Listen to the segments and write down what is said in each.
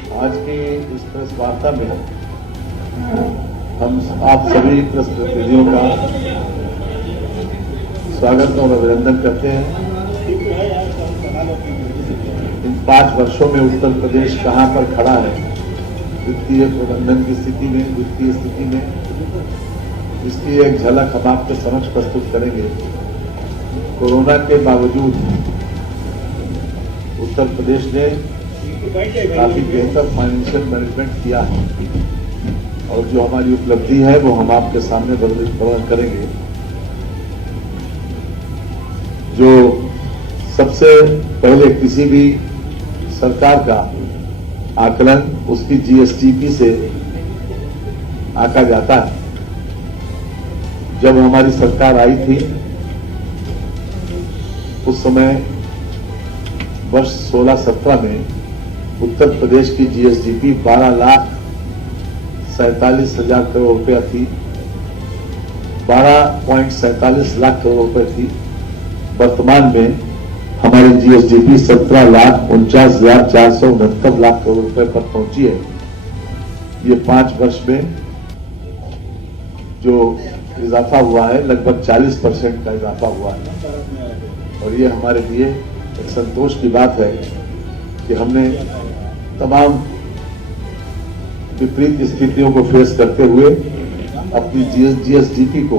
आज की इस प्रेस वार्ता में हम आप सभी प्रेस प्रतिनिधियों का स्वागत और अभिनंदन करते हैं। इन 5 वर्षों में उत्तर प्रदेश कहां पर खड़ा है वित्तीय प्रबंधन की स्थिति में, वित्तीय स्थिति में, इसकी एक झलक हम आपके समक्ष प्रस्तुत करेंगे। कोरोना के बावजूद उत्तर प्रदेश ने काफी बेहतर फाइनेंशियल मैनेजमेंट किया है और जो हमारी उपलब्धि है वो हम आपके सामने वर्णन करेंगे। जो सबसे पहले किसी भी सरकार का आकलन उसकी जीएसटीपी से आंका जाता है। जब हमारी सरकार आई थी उस समय वर्ष 16-17 में उत्तर प्रदेश की जीएसडीपी 12,47,000 करोड़ रुपया थी, 12.47 लाख करोड़ रुपए थी। वर्तमान में हमारी जीएसडीपी 17,49,469 लाख करोड़ रुपए पर पहुंची है। ये 5 वर्ष में जो इजाफा हुआ है लगभग 40% का इजाफा हुआ है और ये हमारे लिए एक संतोष की बात है कि हमने तमाम विपरीत स्थितियों को फेस करते हुए अपनी जीएसडीपी को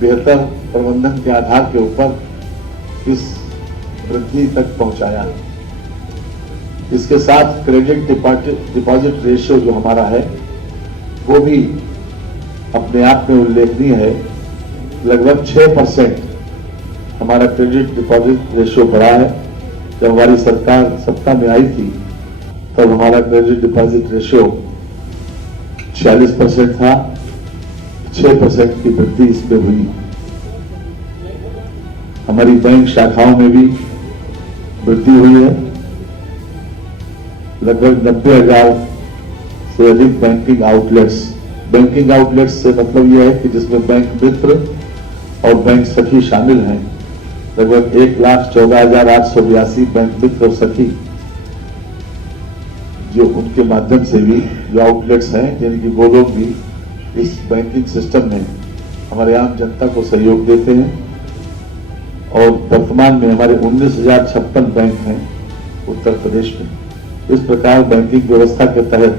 बेहतर प्रबंधन के आधार के ऊपर इस वृद्धि तक पहुंचाया। इसके साथ क्रेडिट डिपॉजिट रेशियो जो हमारा है वो भी अपने आप में उल्लेखनीय है। लगभग 6% हमारा क्रेडिट डिपॉजिट रेशियो बढ़ा है। जब हमारी सरकार सत्ता में आई थी तब हमारा क्रेडिट डिपॉजिट रेशियो 46% था, 6% की वृद्धि इसमें हुई। हमारी बैंक शाखाओं में भी वृद्धि हुई है। लगभग 90,000 से अधिक बैंकिंग आउटलेट्स से मतलब यह है कि जिसमें बैंक मित्र और बैंक सखी शामिल हैं। लगभग 1,14,882 बैंक मित्र और सखी जो उनके माध्यम से भी जो आउटलेट्स हैं, यानी कि वो लोग भी इस बैंकिंग सिस्टम में हमारे आम जनता को सहयोग देते हैं। और वर्तमान में हमारे 19,056 बैंक हैं उत्तर प्रदेश में। इस प्रकार बैंकिंग व्यवस्था के तहत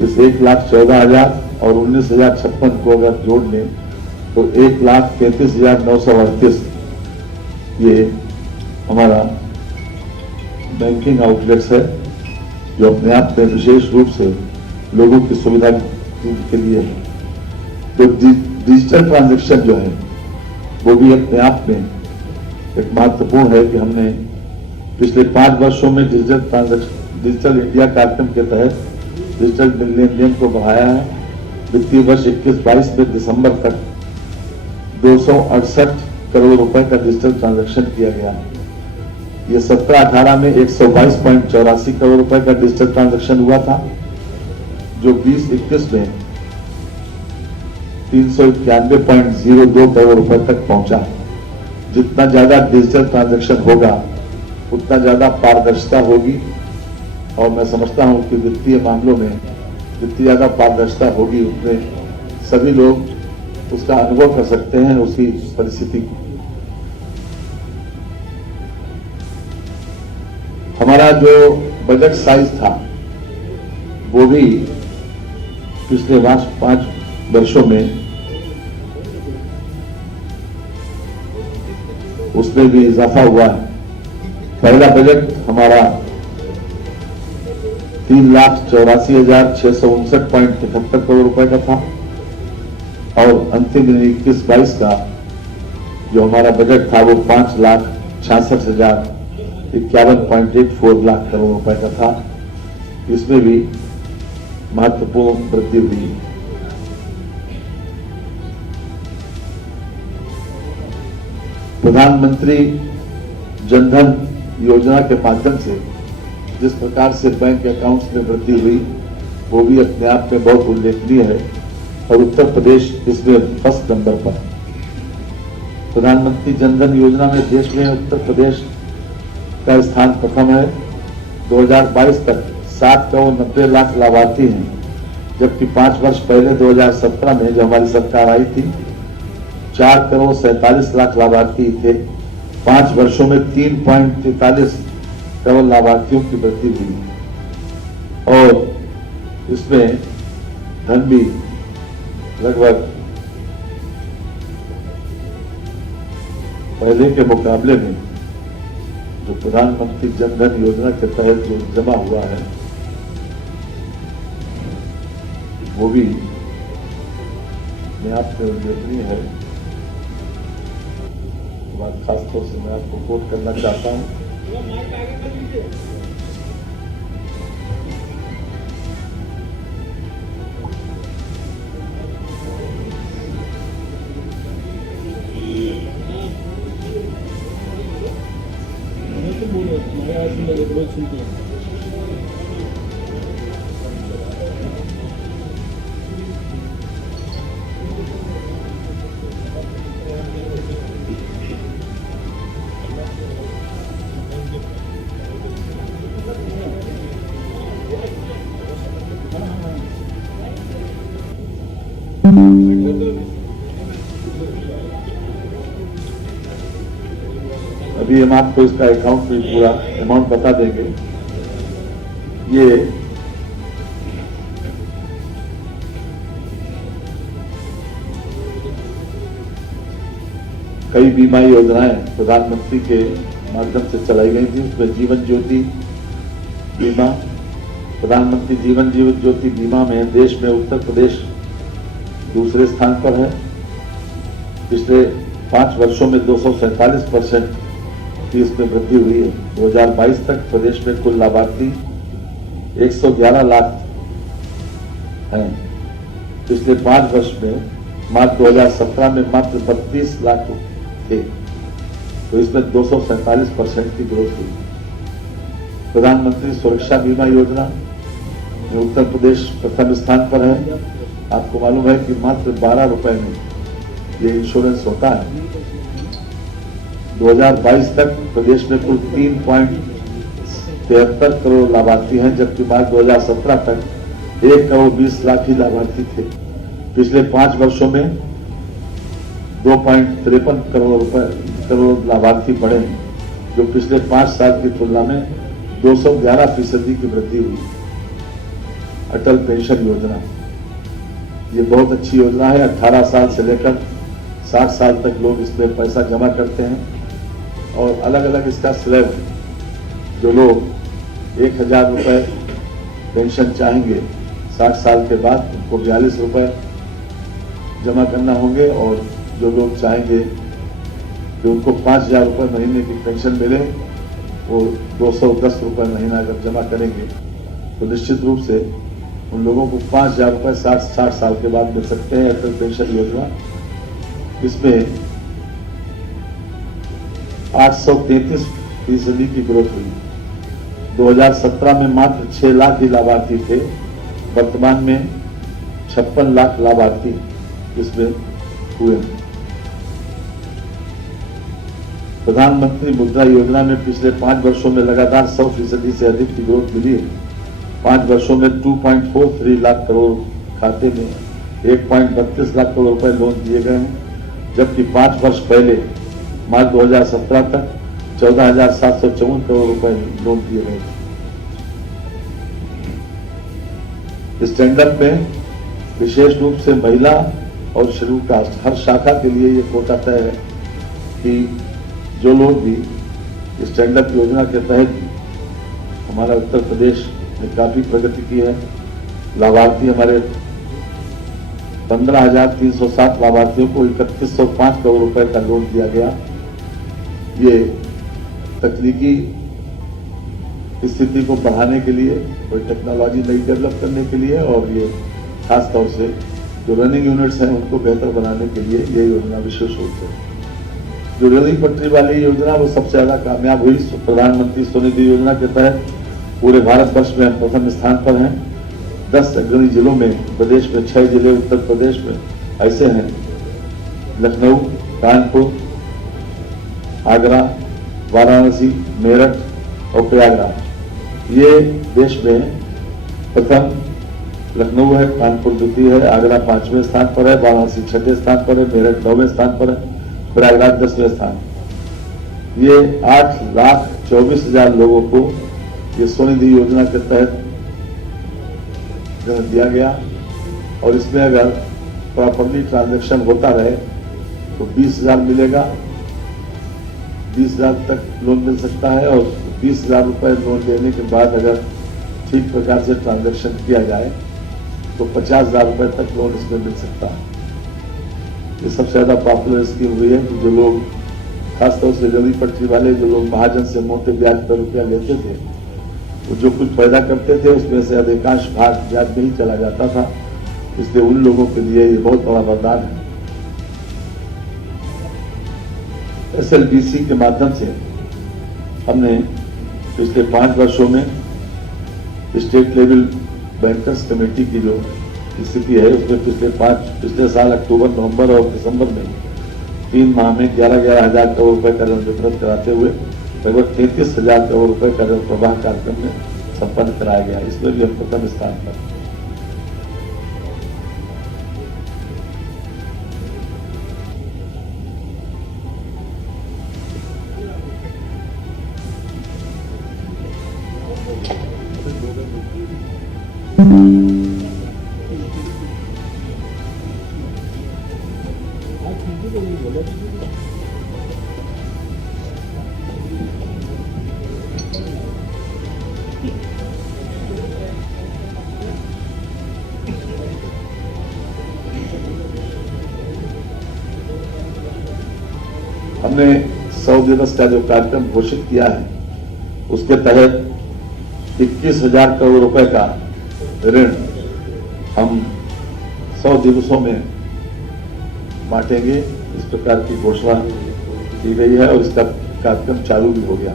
इस 1,14,000 और 19,056 को अगर जोड़ लें तो 1,33,938 ये हमारा बैंकिंग आउटलेट्स है जो अपने आप में विशेष रूप से लोगों की सुविधा के लिए है। तो डिजिटल ट्रांजैक्शन जो है वो भी अपने आप में एक महत्वपूर्ण है कि हमने पिछले 5 वर्षों में डिजिटल इंडिया कार्यक्रम के तहत डिजिटल लेन-देन को बढ़ाया है। वित्तीय वर्ष 21-22 में दिसंबर तक 268 करोड़ रुपए का डिजिटल ट्रांजैक्शन किया गया। ये 17-18 में 122.84 करोड़ रुपए का डिजिटल ट्रांजैक्शन हुआ था, जो 20-21 में 391.02 करोड़ रुपए तक पहुंचा। जितना ज्यादा डिजिटल ट्रांजैक्शन होगा उतना ज्यादा पारदर्शिता होगी और मैं समझता हूं कि वित्तीय मामलों में जितनी ज्यादा पारदर्शिता होगी उतने सभी लोग उसका अनुभव कर सकते हैं उसी परिस्थिति को। हमारा जो बजट साइज था वो भी पिछले 5 वर्षों में उसमें भी इजाफा हुआ है। पहला बजट हमारा 3,84,659.73 करोड़ रुपए का था और अंतिम 21-22 का जो हमारा बजट था वो 5,66,051.84 लाख करोड़ रुपए का था। इसमें भी महत्वपूर्ण वृद्धि हुई। प्रधानमंत्री जनधन योजना के माध्यम से जिस प्रकार से बैंक अकाउंट्स में वृद्धि हुई वो भी अपने आप में बहुत उल्लेखनीय है और उत्तर प्रदेश इसमें फर्स्ट नंबर पर। प्रधानमंत्री जनधन योजना में देश में उत्तर प्रदेश का स्थान प्रथम है। 2022 तक 7 करोड़ 90 लाख लाभार्थी हैं, जबकि 5 वर्ष पहले 2017 में जो हमारी सरकार आई थी 4 करोड़ 47 लाख लाभार्थी थे। 5 वर्षों में 3.43 करोड़ लाभार्थियों की वृद्धि हुई और इसमें धन भी लगभग पहले के मुकाबले में जो प्रधानमंत्री जन धन योजना के तहत जो जमा हुआ है वो भी आप में उल्लेखनीय है। बात खासतौर से मैं आपको कोट करना चाहता हूं। अभी हम आपको इसका अकाउंट में पूरा अमाउंट बता देंगे। ये कई बीमा योजनाएं प्रधानमंत्री के माध्यम से चलाई गई थी। उसमें जीवन ज्योति बीमा, प्रधानमंत्री जीवन ज्योति बीमा में देश में उत्तर प्रदेश दूसरे स्थान पर है। पिछले 5 वर्षों में 247% की इसमें वृद्धि हुई है। 2022 तक प्रदेश में कुल लाभार्थी 111 लाख हैं। पिछले 5 वर्ष में मार्च 2017 में मात्र 32 लाख थे, तो इसमें 247% की ग्रोथ हुई। प्रधानमंत्री सुरक्षा बीमा योजना में उत्तर प्रदेश प्रथम स्थान पर है। आपको मालूम है कि मात्र 12 रुपए में ये इंश्योरेंस होता है। 2022 तक प्रदेश में कुल 3.73 करोड़ लाभार्थी हैं, जबकि मार्च 2017 तक 1 करोड़ 20 लाख ही लाभार्थी थे। पिछले 5 वर्षों में 2.53 करोड़ लाभार्थी बढ़े हैं, जो पिछले 5 साल की तुलना में 211% की वृद्धि हुई। अटल पेंशन योजना ये बहुत अच्छी योजना है। 18 साल से लेकर 60 साल तक लोग इसमें पैसा जमा करते हैं और अलग अलग इसका स्लैब है। जो लोग 1000 रुपए पेंशन चाहेंगे 60 साल के बाद उनको 42 रुपए जमा करना होंगे, और जो लोग चाहेंगे कि उनको 5000 रुपए महीने की पेंशन मिले वो 210 रुपए महीना अगर जमा करेंगे तो निश्चित रूप से उन लोगों को 5000 रुपए 60 साल के बाद मिल सकते हैं। अटल पेंशन योजना इसमें 833% की ग्रोथ हुई। 2017 में मात्र 6 लाख ही लाभार्थी थे, वर्तमान में 56 लाख लाभार्थी इसमें हुए। प्रधानमंत्री मुद्रा योजना में पिछले 5 वर्षों में लगातार 100% से अधिक की ग्रोथ मिली है। 5 वर्षों में 2.43 लाख करोड़ खाते में 1.32 लाख करोड़ रुपए लोन दिए गए हैं, जबकि 5 वर्ष पहले मार्च 2017 तक 14,754 करोड़ रुपए लोन दिए गए थे। स्टैंड अप में विशेष रूप से महिला और शेड्यूल कास्ट हर शाखा के लिए ये कोटा तय है कि जो लोग भी स्टैंड अप योजना के तहत हमारा उत्तर प्रदेश ने काफी प्रगति की है। लाभार्थी हमारे 15,307 लाभार्थियों को 3105 करोड़ रुपए का लोन दिया गया। ये तकनीकी स्थिति को बढ़ाने के लिए, कोई टेक्नोलॉजी नई डेवलप करने के लिए, और ये खास तौर से जो रनिंग यूनिट्स हैं उनको बेहतर बनाने के लिए ये योजना विशेष रूप से। जो रेल पटरी वाली योजना वो सबसे ज्यादा कामयाब हुई। प्रधानमंत्री स्वनिधि योजना के तहत पूरे भारतवर्ष में हम प्रथम स्थान पर हैं। 10 अग्रणी जिलों में, प्रदेश में 6 जिले उत्तर प्रदेश में ऐसे हैं: लखनऊ, कानपुर, आगरा, वाराणसी, मेरठ और प्रयागराज। ये देश में प्रथम लखनऊ है, कानपुर द्वितीय है, आगरा 5वें स्थान पर है, वाराणसी 6ठे स्थान पर है, मेरठ 9वें स्थान पर है, प्रयागराज 10वें स्थान। ये 8,24,000 लोगों को ये स्वनिधि योजना के तहत दिया गया और इसमें अगर प्रॉपर्ली ट्रांजैक्शन होता रहे तो 20,000 मिलेगा, 20,000 तक लोन मिल सकता है और 20,000 रुपए लोन लेने के बाद अगर ठीक प्रकार से ट्रांजैक्शन किया जाए तो 50,000 रुपए तक लोन इसमें मिल सकता है। ये सबसे ज्यादा पॉपुलर स्कीम हुई है कि जो लोग खासतौर से गली पटरी वाले, जो लोग महाजन से मोटे ब्याज पर रुपया लेते थे, वो जो कुछ पैदा करते थे उसमें से अधिकांश भाग ब्याज में ही चला जाता था, इसलिए उन लोगों के लिए ये बहुत बड़ा वरदान है। SLBC के माध्यम से हमने पिछले 5 वर्षों में स्टेट लेवल बैंकर्स कमेटी की जो स्थिति है उसमें पिछले साल अक्टूबर, नवंबर और दिसंबर में 3 माह में 11,000 करोड़ रुपए का ऋण वितरण कराते हुए लगभग 33,000 करोड़ रुपए का ऋण प्रवाह कार्यक्रम में संपन्न कराया गया। इसमें भी हम प्रथम स्थान पर। हमने 100 दिवस का जो कार्यक्रम घोषित किया है उसके तहत 21,000 करोड़ रुपए का ऋण हम 100 दिवसों में बांटेंगे, इस प्रकार की घोषणा की गई है और इसका कार्यक्रम चालू भी हो गया।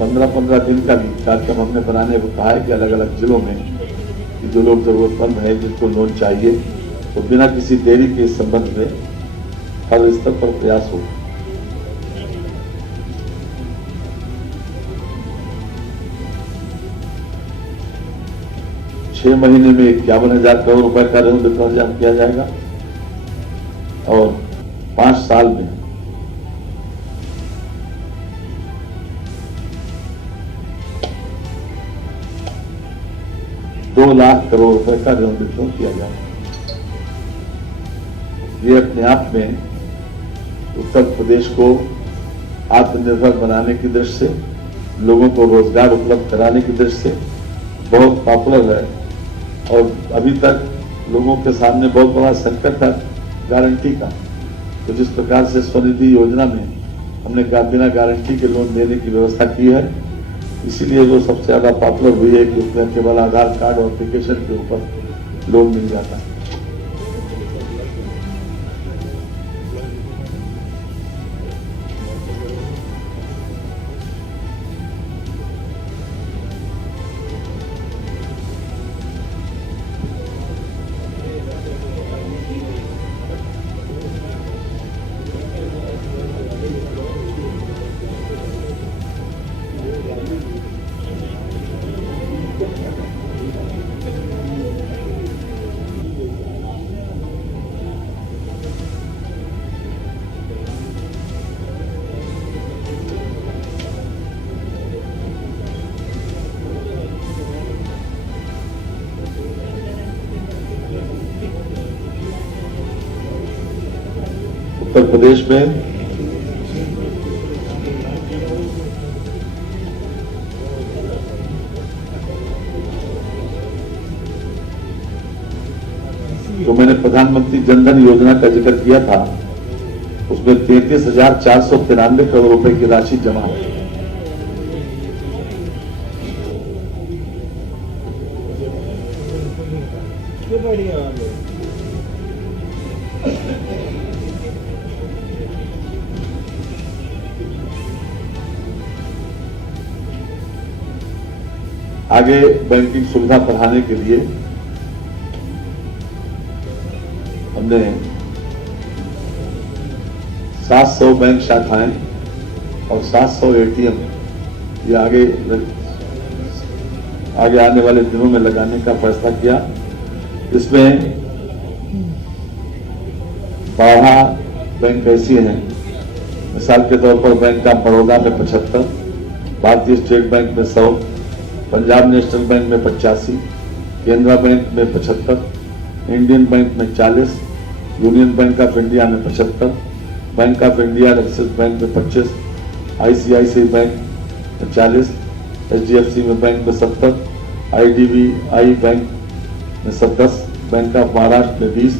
15-15 दिन का भी कार्यक्रम हमने बनाने को कहा है कि अलग अलग जिलों में कि जो लोग जरूरतमंद हैं जिनको लोन चाहिए तो बिना किसी देरी के इस संबंध में हर स्तर पर प्रयास हो। छह महीने में 51,000 करोड़ रुपए का ऋण वितरण किया जाएगा और 5 साल में 2 लाख करोड़ रुपए का ऋण वितरण किया जाएगा। ये अपने आप में उत्तर प्रदेश को आत्मनिर्भर बनाने की दृष्टि से, लोगों को रोजगार उपलब्ध कराने की दृष्टि से बहुत पॉपुलर है और अभी तक लोगों के सामने बहुत बड़ा संकट था गारंटी का। तो जिस प्रकार से स्वनिधि योजना में हमने बिना गारंटी के लोन देने की व्यवस्था की है, इसीलिए जो सबसे ज्यादा पॉपुलर हुई है कि उसमें केवल आधार कार्ड और एप्लीकेशन के ऊपर लोन मिल जाता है। उत्तर प्रदेश में जो मैंने प्रधानमंत्री जनधन योजना का जिक्र किया था उसमें 33,493 करोड़ रुपए की राशि जमा है। आगे बैंकिंग सुविधा बढ़ाने के लिए हमने 700 बैंक शाखाएं और 700 ATM ये आगे आने वाले दिनों में लगाने का फैसला किया। इसमें 12 बैंक ऐसी हैं, मिसाल के तौर पर बैंक ऑफ बड़ौदा में 75, भारतीय स्टेट बैंक में 100, पंजाब नेशनल बैंक में 85, केनरा बैंक में 75, इंडियन बैंक में 40, यूनियन बैंक ऑफ इंडिया में 75, bank of India axis bank में 25, आईसीआईसीआई बैंक में 40, एचडीएफसी में बैंक में 70, आईडीबीआई बैंक में 10, बैंक ऑफ महाराष्ट्र में 20,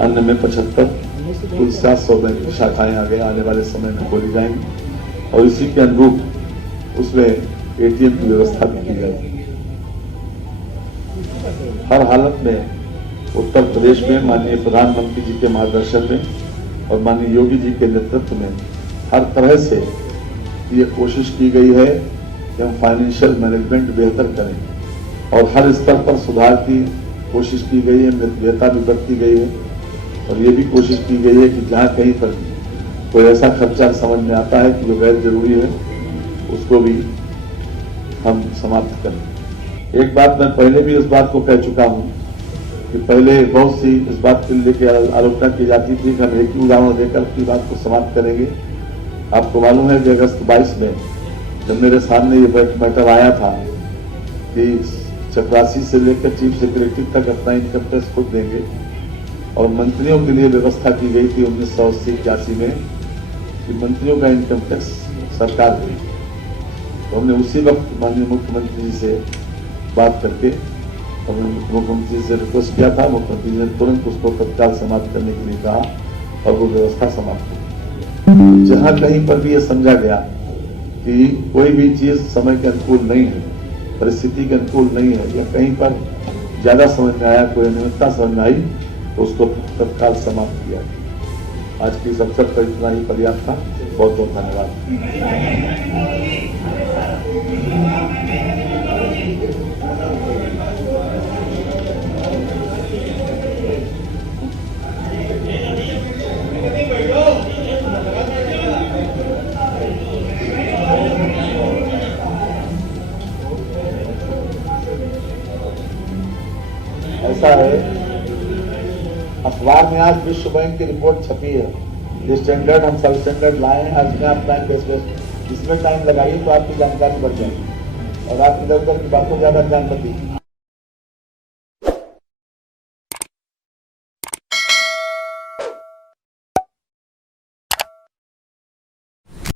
अन्य में 75, कुल 700 बैंक शाखाएं आने वाले समय में खोली जाएंगी और इसी के अनुरूप उसमें एटीएम की व्यवस्था भी की जाएगी। हर हालत में उत्तर प्रदेश में माननीय प्रधानमंत्री जी के मार्गदर्शन में और माननीय योगी जी के नेतृत्व में हर तरह से ये कोशिश की गई है कि हम फाइनेंशियल मैनेजमेंट बेहतर करें और हर स्तर पर सुधार की कोशिश की गई है, मितव्ययता भी बरती गई है और ये भी कोशिश की गई है कि जहाँ कहीं पर कोई ऐसा खर्चा समझ में आता है कि जो गैर जरूरी है उसको भी हम समाप्त करें। एक बात मैं पहले भी इस बात को कह चुका हूं कि पहले बहुत सी इस बात के लेकर आलोचना की जाती थी कि हम एक ही उदाहरण देकर अपनी बात को समाप्त करेंगे। आपको मालूम है कि अगस्त 22 में जब मेरे सामने ये मैटर आया था कि चपरासी से लेकर चीफ सेक्रेटरी तक अपना इनकम टैक्स खुद देंगे और मंत्रियों के लिए व्यवस्था की गई थी 1980-81 में कि मंत्रियों का इनकम टैक्स सरकार देगी। तो हमने उसी वक्त माननीय मुख्यमंत्री जी से बात करके हमने मुख्यमंत्री से रिक्वेस्ट किया था। मुख्यमंत्री जी ने तुरंत उसको तत्काल समाप्त करने के लिए कहा और वो व्यवस्था समाप्त हुई। जहां कहीं पर भी ये समझा गया कि कोई भी चीज समय के अनुकूल नहीं है, परिस्थिति के अनुकूल नहीं है या कहीं पर ज्यादा समझ में आया, कोई अनियमितता समझ में आई तो उसको तत्काल समाप्त किया। आज की इस अवसर पर इतना ही पर्याप्त था। बहुत बहुत धन्यवाद। ऐसा है, अखबार में आज विश्व बैंक की रिपोर्ट छपी है, ये स्टैंडर्ड हम सब स्टैंडर्ड लाए हैं। आज मैं अपना इसमें टाइम लगाइए तो आपकी जानकारी बढ़ जाएगी और आप इधर उधर की बातों ज्यादा ध्यान मत दीजिए।